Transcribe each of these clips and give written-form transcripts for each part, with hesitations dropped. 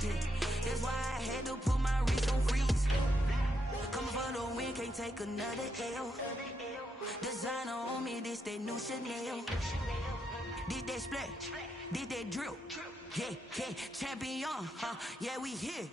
Yeah. That's why I had to put my wrist on freeze. Coming for the win, can't take another L. Designer on me, this that new Chanel. This that splash, this that drill. Yeah, yeah, champion, huh? Yeah, we here.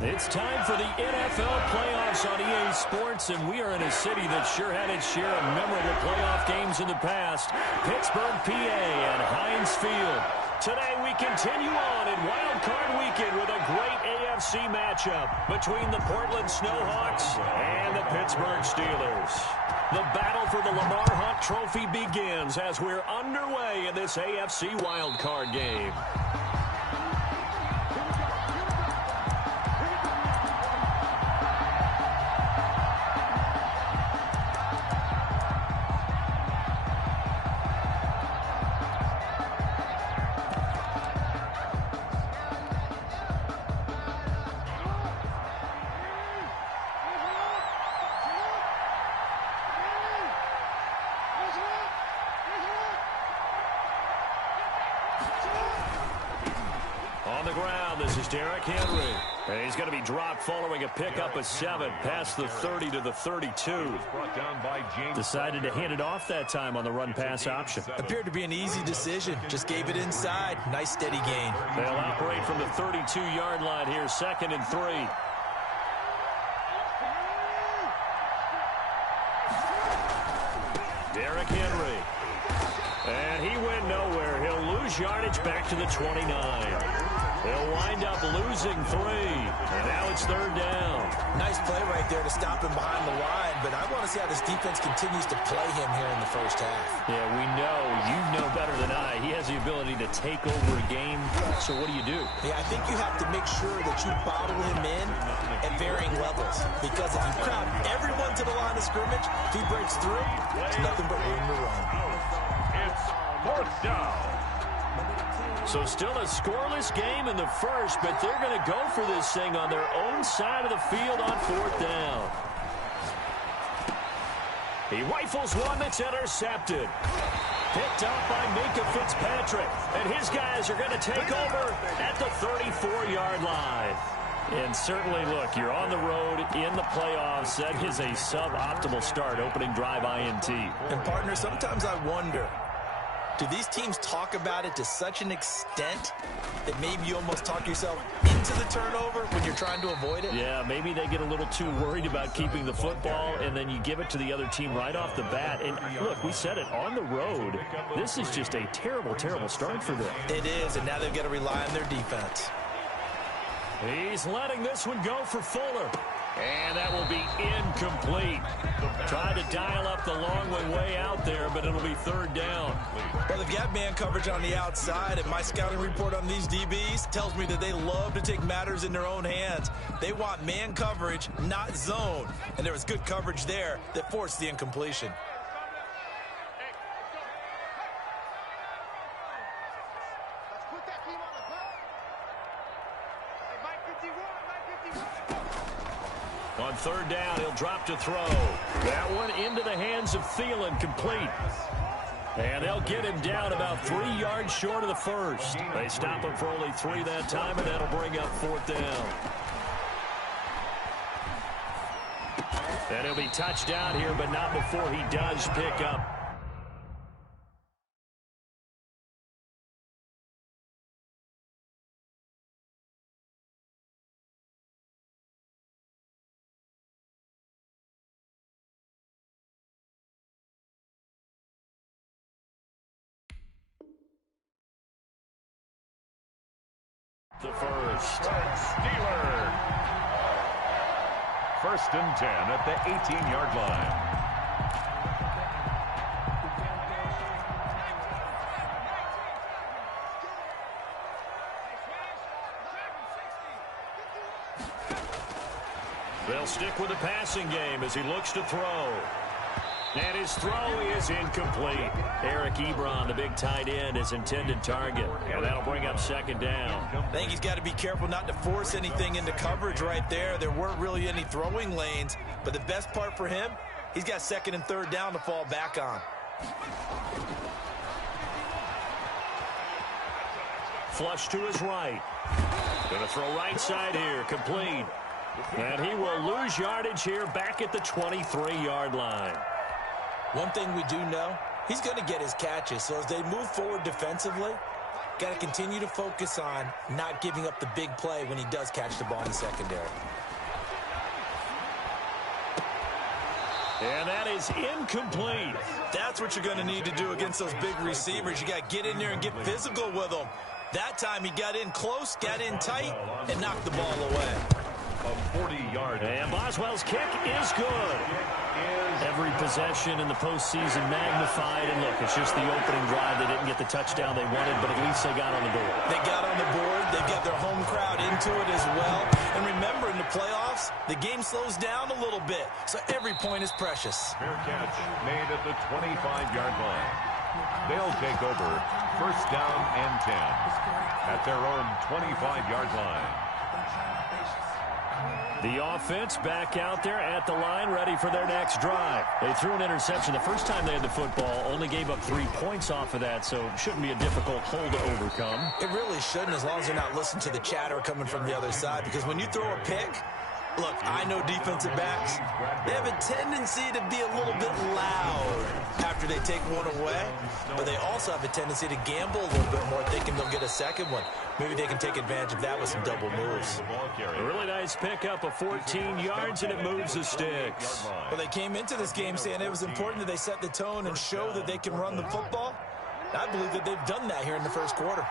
It's time for the NFL playoffs on EA Sports, and we are in a city that sure had its share of memorable playoff games in the past, Pittsburgh, PA, and Heinz Field. Today we continue on in Wildcard Weekend with a great AFC matchup between the Portland Snowhawks and the Pittsburgh Steelers. The battle for the Lamar Hunt Trophy begins as we're underway in this AFC Wildcard game. On the ground, this is Derrick Henry. And he's going to be dropped following a pickup of 7 past the 30 to the 32. Decided to hand it off that time on the run-pass option. Appeared to be an easy decision. Just gave it inside. Nice steady gain. They'll operate from the 32-yard line here, 2nd and 3. Derrick Henry. And he went nowhere. He'll lose yardage back to the 29. They'll wind up losing 3. And now it's 3rd down. Nice play right there to stop him behind the line. But I want to see how this defense continues to play him here in the first half. Yeah, we know. You know better than I. He has the ability to take over a game. So what do you do? Yeah, I think you have to make sure that you bottle him in at varying levels. Because if you crowd everyone to the line of scrimmage, if he breaks through, there's nothing but room to run. It's 4th down. So still a scoreless game in the first, but they're going to go for this thing on their own side of the field on 4th down. He rifles one that's intercepted. Picked up by Minka Fitzpatrick. And his guys are going to take over at the 34-yard line. And certainly, look, you're on the road in the playoffs. That is a suboptimal start, opening drive INT. And, partner, sometimes I wonder, do these teams talk about it to such an extent that maybe you almost talk yourself into the turnover when you're trying to avoid it? Yeah, maybe they get a little too worried about keeping the football, and then you give it to the other team right off the bat. And look, we said it, on the road, this is just a terrible, terrible start for them. It is, and now they've got to rely on their defense. He's letting this one go for Fuller. And that will be incomplete. Tried to dial up the long way out there, but it'll be 3rd down. Well, they've got man coverage on the outside, and my scouting report on these DBs tells me that they love to take matters in their own hands. They want man coverage, not zone. And there was good coverage there that forced the incompletion. On 3rd down, he'll drop to throw. That one into the hands of Thielen, complete. And they'll get him down about 3 yards short of the first. They stop him for only 3 that time, and that'll bring up 4th down. And he'll be touched out here, but not before he does pick up. The first. Steelers. 1st and 10 at the 18-yard line. They'll stick with the passing game as he looks to throw. And his throw is incomplete. Eric Ebron, the big tight end, his intended target. And that'll bring up second down. I think he's got to be careful not to force anything into coverage right there. There weren't really any throwing lanes. But the best part for him, he's got second and third down to fall back on. Flush to his right. Going to throw right side here. Complete. And he will lose yardage here back at the 23-yard line. One thing we do know, he's going to get his catches. So as they move forward defensively, got to continue to focus on not giving up the big play when he does catch the ball in the secondary. And that is incomplete. That's what you're going to need to do against those big receivers. You got to get in there and get physical with them. That time he got in close, got in tight, and knocked the ball away. A 40-yard. And Boswell's kick is good. Every possession in the postseason magnified. And look, it's just the opening drive. They didn't get the touchdown they wanted, but at least they got on the board. They got on the board. They've got their home crowd into it as well. And remember, in the playoffs, the game slows down a little bit. So every point is precious. Fair catch made at the 25-yard line. They'll take over first down and 10 at their own 25-yard line. The offense back out there at the line, ready for their next drive. They threw an interception the first time they had the football, only gave up 3 points off of that, so shouldn't be a difficult hole to overcome. It really shouldn't, as long as you're not listening to the chatter coming from the other side, because when you throw a pick, look, I know defensive backs, they have a tendency to be a little bit loud after they take one away, but they also have a tendency to gamble a little bit more, thinking they'll get a second one. Maybe they can take advantage of that with some double moves. A really nice pickup of 14 yards, and it moves the sticks. Well, they came into this game saying it was important that they set the tone and show that they can run the football. I believe that they've done that here in the first quarter.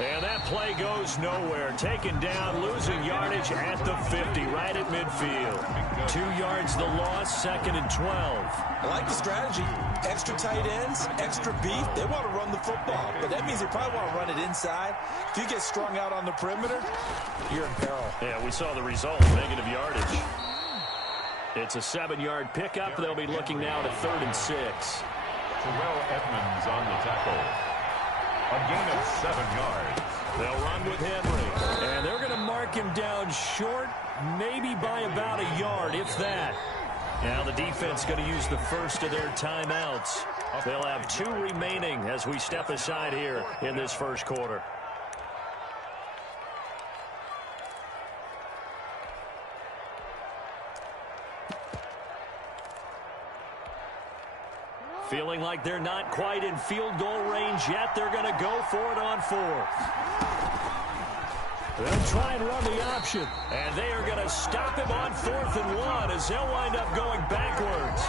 And that play goes nowhere. Taken down, losing yardage at the 50, right at midfield. 2 yards the loss, second and 12. I like the strategy. Extra tight ends, extra beef. They want to run the football, but that means they probably want to run it inside. If you get strung out on the perimeter, you're in peril. Yeah, we saw the result, negative yardage. It's a 7-yard pickup. They'll be looking now to 3rd and 6. Terrell Edmonds on the tackle. A gain of 7 yards. They'll run with Henry. And they're going to mark him down short, maybe by about a yard, if that. Now the defense going to use the first of their timeouts. They'll have 2 remaining as we step aside here in this first quarter. Feeling like they're not quite in field goal range yet. They're going to go for it on 4th. They'll try and run the option. And they are going to stop him on 4th and 1 as they'll wind up going backwards.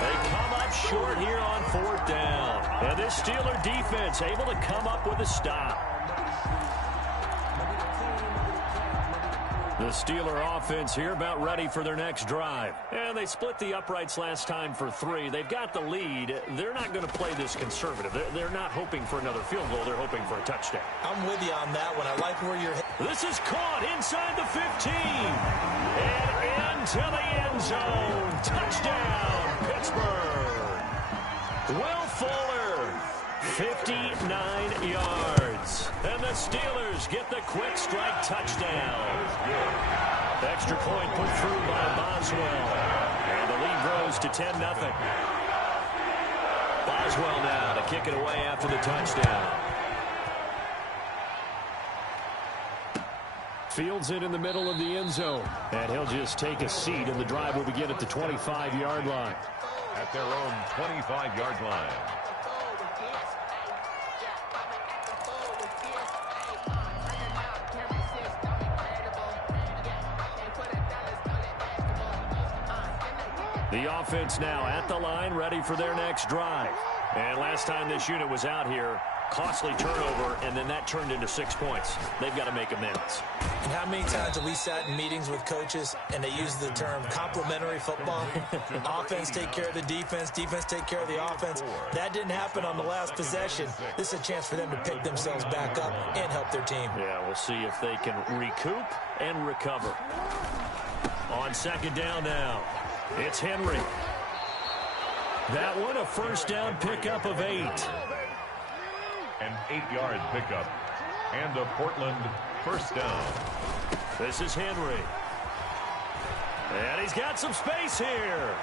They come up short here on 4th down. And this Steeler defense able to come up with a stop. The Steeler offense here about ready for their next drive. And they split the uprights last time for 3. They've got the lead. They're not going to play this conservative. They're not hoping for another field goal. They're hoping for a touchdown. I'm with you on that one. I like where you're headed. This is caught inside the 15. And into the end zone. Touchdown, Pittsburgh. Will Fuller, 59 yards. And the Steelers get the quick strike touchdown. Extra point put through by Boswell. And the lead grows to 10-0. Boswell now to kick it away after the touchdown. Fields it in the middle of the end zone. And he'll just take a seat, and the drive will begin at the 25-yard line. At their own 25-yard line. The offense now at the line, ready for their next drive. And last time this unit was out here, costly turnover, and then that turned into 6 points. They've got to make amends. And how many times have we sat in meetings with coaches and they use the term complementary football? Offense take care of the defense, defense take care of the offense. That didn't happen on the last possession. This is a chance for them to pick themselves back up and help their team. Yeah, we'll see if they can recoup and recover. On second down now, it's Henry. That one, a first down pickup of 8. An 8-yard pickup. And a Portland first down. This is Henry. And he's got some space here.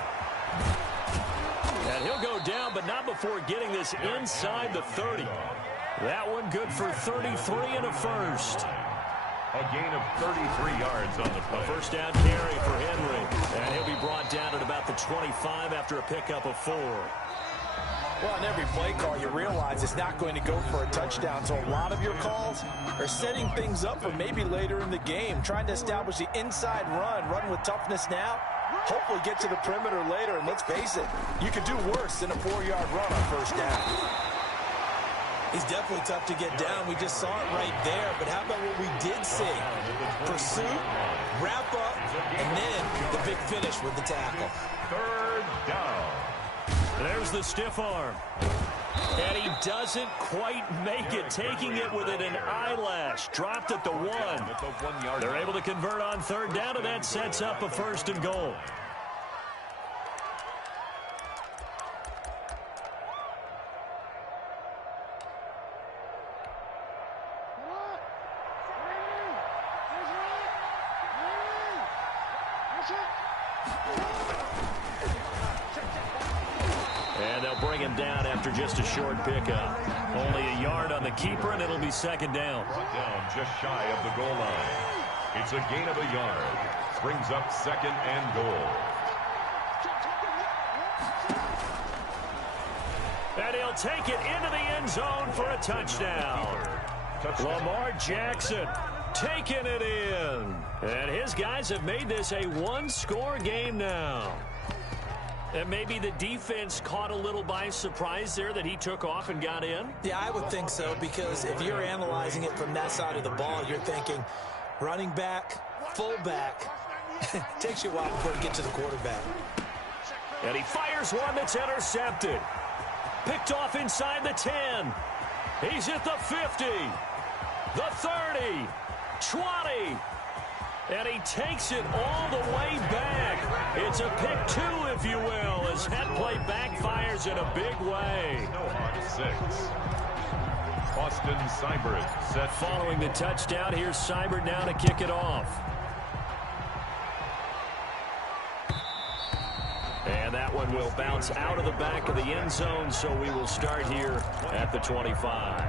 And he'll go down, but not before getting this inside the 30. That one good for 33 and a first. A gain of 33 yards on the play. A first down carry for Henry. And he'll be brought down at about the 25 after a pickup of 4. Well, on every play call, you realize it's not going to go for a touchdown. So a lot of your calls are setting things up for maybe later in the game, trying to establish the inside run with toughness now, hopefully get to the perimeter later. And let's face it, you could do worse than a 4-yard run on first down. He's definitely tough to get down. We just saw it right there. But how about what we did see? Pursuit, wrap up, and then the big finish with the tackle. Third down. There's the stiff arm. And he doesn't quite make it, taking it within an eyelash. Dropped at the 1. They're able to convert on third down, and that sets up a first and goal. And they'll bring him down after just a short pickup. Only a yard on the keeper, and it'll be second down. Brought down just shy of the goal line. It's a gain of a yard. Brings up second and goal. And he'll take it into the end zone for a touchdown. Lamar Jackson taking it in. And his guys have made this a one-score game now. And maybe the defense caught a little by surprise there that he took off and got in? Yeah, I would think so, because if you're analyzing it from that side of the ball, you're thinking running back, fullback. Takes you a while before you get to the quarterback. And he fires one that's intercepted. Picked off inside the 10. He's at the 50, the 30, 20. And he takes it all the way back. It's a pick 2, if you will, as that play backfires in a big way. 6. Austin Seibert set. Following the touchdown, here's Seibert now to kick it off. And that one will bounce out of the back of the end zone, so we will start here at the 25.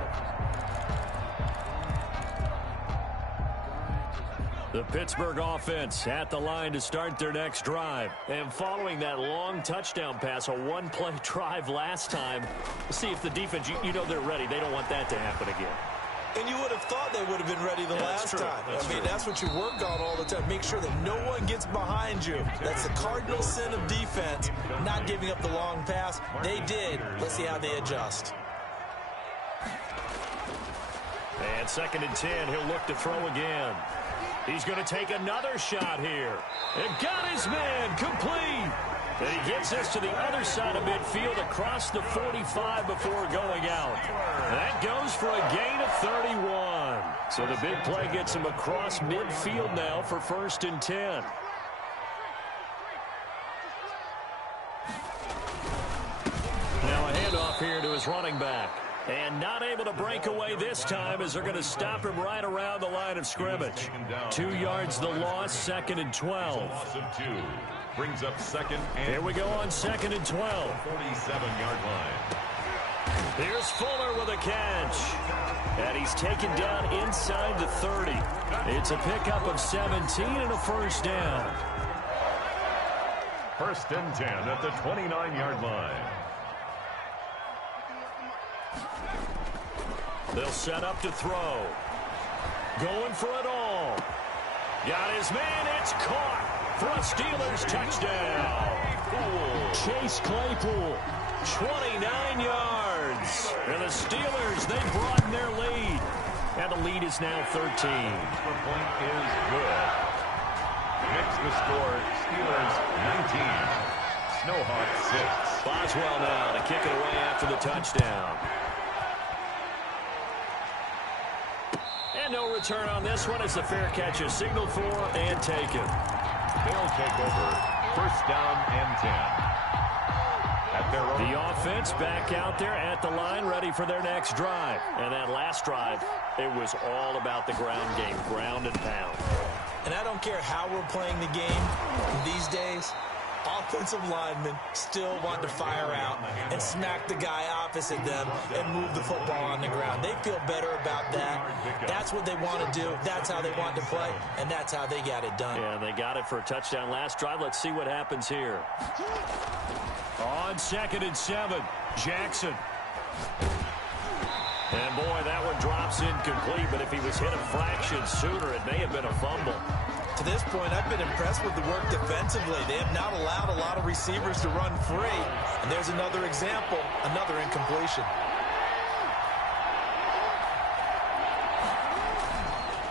The Pittsburgh offense at the line to start their next drive. And following that long touchdown pass, a one-play drive last time, see if the defense, you know they're ready. They don't want that to happen again. And you would have thought they would have been ready the last time. I mean, that's what you work on all the time. Make sure that no one gets behind you. That's the cardinal sin of defense, not giving up the long pass. They did. Let's see how they adjust. And second and 10, he'll look to throw again. He's going to take another shot here. And got his man complete. And he gets this to the other side of midfield across the 45 before going out. And that goes for a gain of 31. So the big play gets him across midfield now for first and 10. Now a handoff here to his running back. And not able to break away this time as they're going to stop him right around the line of scrimmage. 2 yards the loss, second and 12. Loss of 2. Brings up second and... Here we go on second and 12. 47-yard line. Here's Fuller with a catch. And he's taken down inside the 30. It's a pickup of 17 and a first down. First and 10 at the 29-yard line. They'll set up to throw. Going for it all. Got his man. It's caught for a Steelers touchdown. Chase Claypool 29 yards. And the Steelers, they broaden their lead. And the lead is now 13. The point is good. Makes the score Steelers 19. Snowhawks 6. Boswell now to kick it away after the touchdown. And no return on this one as the fair catch is signaled for and taken. They'll take over. First down and 10. At their own. The offense back out there at the line, ready for their next drive. And that last drive, it was all about the ground game, ground and pound. And I don't care how we're playing the game these days, offensive linemen still want to fire out and smack the guy opposite them and move the football on the ground. They feel better about that. That's what they want to do. That's how they want to play, and that's how they got it done. Yeah, they got it for a touchdown last drive. Let's see what happens here. On 2nd and 7, Jackson. And boy, that one drops incomplete, but if he was hit a fraction sooner, it may have been a fumble. To this point, I've been impressed with the work defensively. They have not allowed a lot of receivers to run free. And there's another example, another incompletion.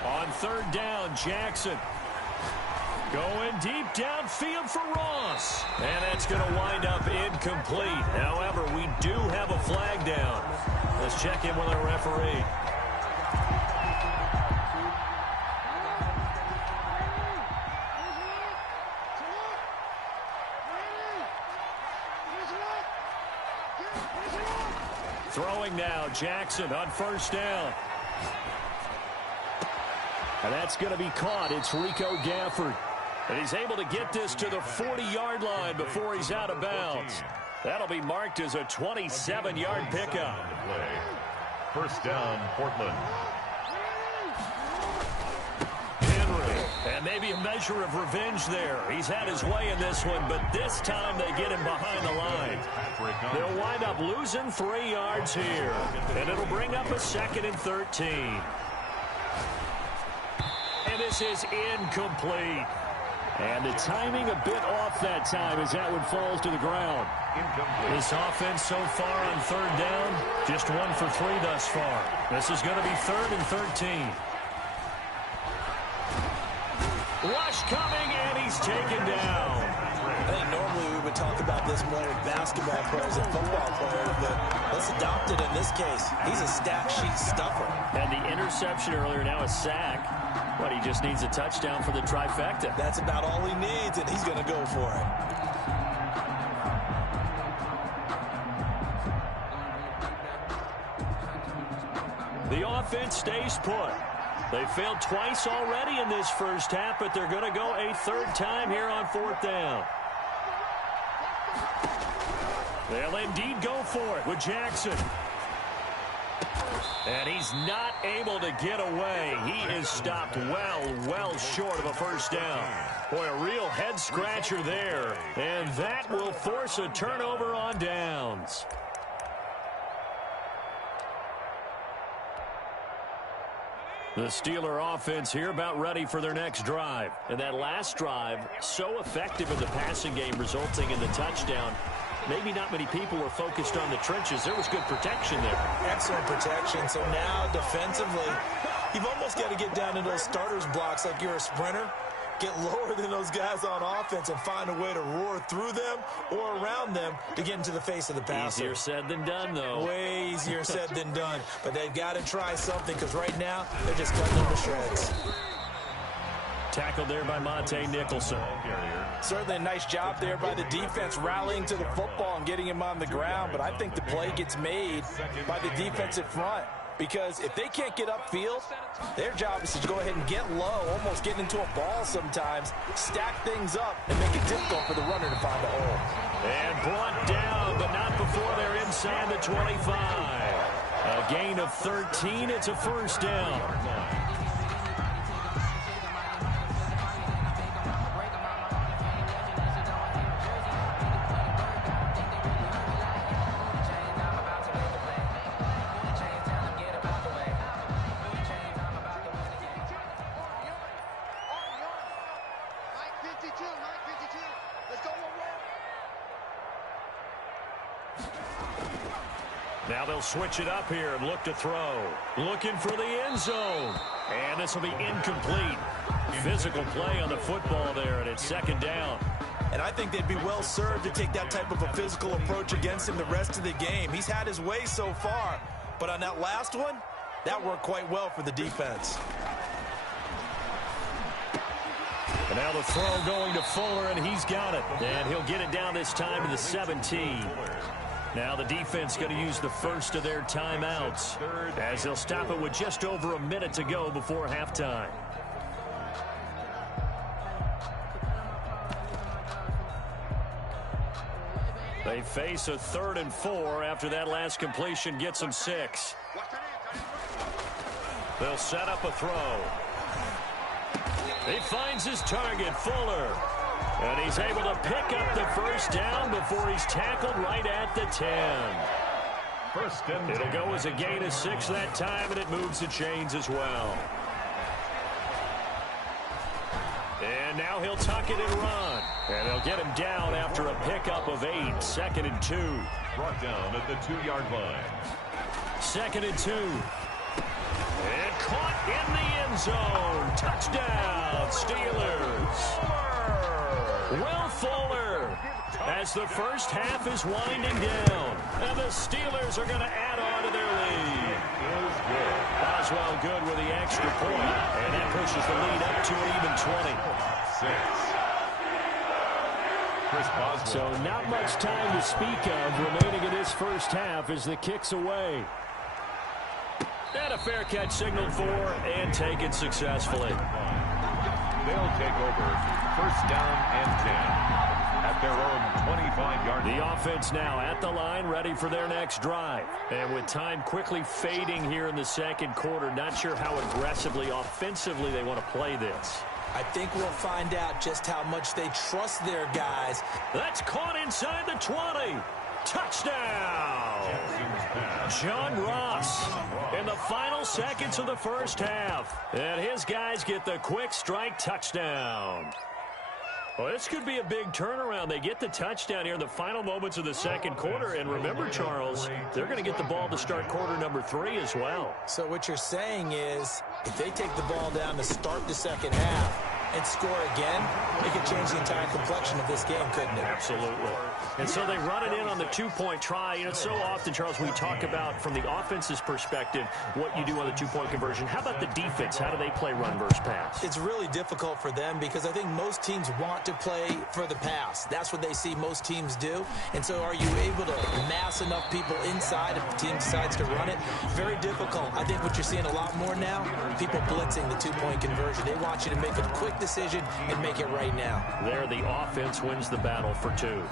On 3rd down, Jackson. Going deep downfield for Ross. And that's going to wind up incomplete. However, we do have a flag down. Let's check in with our referee. Throwing now, Jackson on 1st down. And that's going to be caught. It's Rico Gafford. And he's able to get this to the 40-yard line before he's out of bounds. That'll be marked as a 27-yard pickup. First down, Portland. And maybe a measure of revenge there. He's had his way in this one, but this time they get him behind the line. They'll wind up losing 3 yards here. And it'll bring up a 2nd and 13. And this is incomplete. And the timing a bit off that time as that one falls to the ground. This offense so far on 3rd down, just 1 for 3 thus far. This is going to be 3rd and 13. Rush coming, and he's taken down. I think normally we would talk about this more with basketball players and football players, but let's adopt it in this case. He's a stat sheet stuffer. And the interception earlier, now a sack. But he just needs a touchdown for the trifecta. That's about all he needs, and he's going to go for it. The offense stays put. They failed twice already in this first half, but they're going to go a 3rd time here on 4th down. They'll indeed go for it with Jackson. And he's not able to get away. He is stopped well short of a 1st down. Boy, a real head-scratcher there. And that will force a turnover on downs. The Steeler offense here about ready for their next drive. And that last drive, so effective in the passing game, resulting in the touchdown. Maybe not many people were focused on the trenches. There was good protection there. Excellent protection. So now, defensively, you've almost got to get down into those starters blocks like you're a sprinter. Get lower than those guys on offense and find a way to roar through them or around them to get into the face of the passer. Easier said than done, though. Way easier said than done. But they've got to try something because right now they're just cutting them to shreds. Tackled there by Monte Nicholson. Certainly a nice job there by the defense rallying to the football and getting him on the ground. But I think the play gets made by the defensive front. Because if they can't get upfield, their job is to go ahead and get low, almost get into a ball sometimes, stack things up, and make it difficult for the runner to find a hole. And brought down, but not before they're inside the 25. A gain of 13. It's a 1st down. Now they'll switch it up here and look to throw. Looking for the end zone. And this will be incomplete. Physical play on the football there, and it's second down. And I think they'd be well served to take that type of a physical approach against him the rest of the game. He's had his way so far, but on that last one, that worked quite well for the defense. And now the throw going to Fuller, and he's got it. And he'll get it down this time to the 17. Now the defense going to use the first of their timeouts as they'll stop it with just over a minute to go before halftime. They face a 3rd and 4 after that last completion gets them 6. They'll set up a throw. He finds his target, Fuller. And he's able to pick up the first down before he's tackled right at the 10. It'll go as a gain of 6 that time, and it moves the chains as well. And now he'll tuck it and run. And they'll get him down after a pickup of 8. 2nd and 2. Brought down at the 2-yard line. 2nd and 2. And caught in the end zone. Touchdown, Steelers. Will Fuller, as the first half is winding down, and the Steelers are going to add on to their lead. Oswald good with the extra point, and that pushes the lead up to an even 20. So not much time to speak of remaining in this first half as the kick's away. And a fair catch signaled for and taken successfully. They'll take over. 1st down and 10 at their own 25-yard line. The offense now at the line, ready for their next drive. And with time quickly fading here in the second quarter, not sure how aggressively, offensively they want to play this. I think we'll find out just how much they trust their guys. That's caught inside the 20. Touchdown! John Ross in the final seconds of the first half. And his guys get the quick strike touchdown. Well, this could be a big turnaround. They get the touchdown here in the final moments of the second quarter. And remember, Charles, they're going to get the ball to start quarter number 3 as well. So what you're saying is if they take the ball down to start the second half and score again, it could change the entire complexion of this game, couldn't it? Absolutely. And so they run it in on the 2-point try. You know, so often, Charles, we talk about from the offense's perspective what you do on the 2-point conversion. How about the defense? How do they play run versus pass? It's really difficult for them because I think most teams want to play for the pass. That's what they see most teams do. And so are you able to mass enough people inside if the team decides to run it? Very difficult. I think what you're seeing a lot more now, people blitzing the 2-point conversion. They want you to make a quick decision and make it right now. There, the offense wins the battle for 2.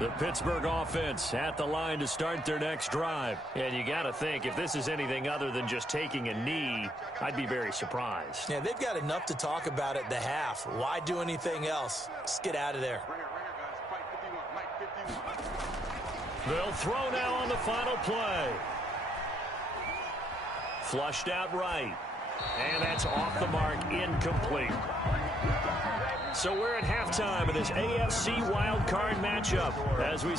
The Pittsburgh offense at the line to start their next drive. And you got to think, if this is anything other than just taking a knee, I'd be very surprised. Yeah, they've got enough to talk about at the half. Why do anything else? Just get out of there. They'll throw now on the final play. Flushed out right. And that's off the mark, incomplete. So we're at halftime of this AFC Wildcard matchup as we